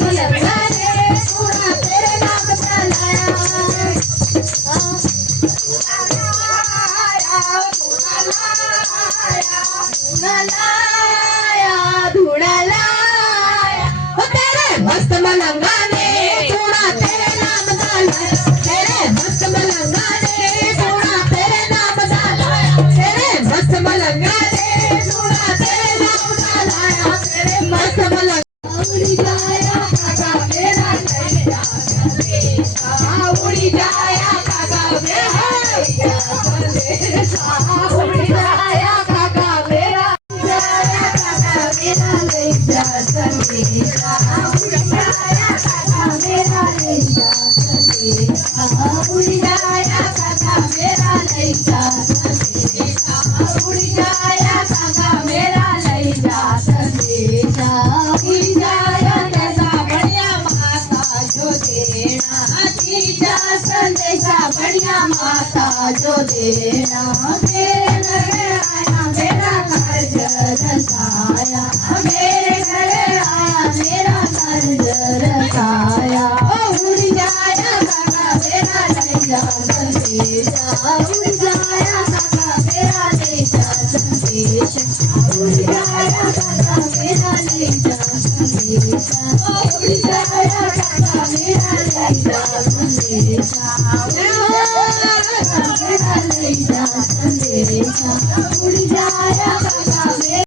मलंगा रे थोड़ा तेरे नाम का लाया धूड़ा लाया ओ तेरे मस्त मलंगा ने थोड़ा तेरे नाम का लाया तेरे मस्त मलंगा ने थोड़ा तेरे नाम का लाया तेरे मस्त मलंगा ने थोड़ा तेरे नाम का लाया तेरे मस्त मलंगा उड़ी जाया काका मेरा नहीं जा संदेशा उड़ी जाया काका मेरा उड़ी जाया काका मेरा नहीं जा संदेशा उड़ी जाया काका मेरा नहीं जा संदेशा उड़ी जाया काका मेरा नहीं जा संदेशा उड़ी जाया काका मेरा नहीं जा संदेशा उड़ी जाया कैसा बढ़िया माता जो देना तीजा संदेशा बढ़िया माता जो देना मेरे घर आया मेरा कर्ज रसाया मेरे घर आया मेरा कर्ज रसाया उड़ जाया काका मेरा नहीं जा संदेशा उड़ जाया काका मेरा नहीं जा संदेशा उड़ जाया काका मेरा नहीं जा संदेशा उड़ जाया काका मेरा नहीं जा संदेशा मेरा नहीं जा संदेशा उड़ जाया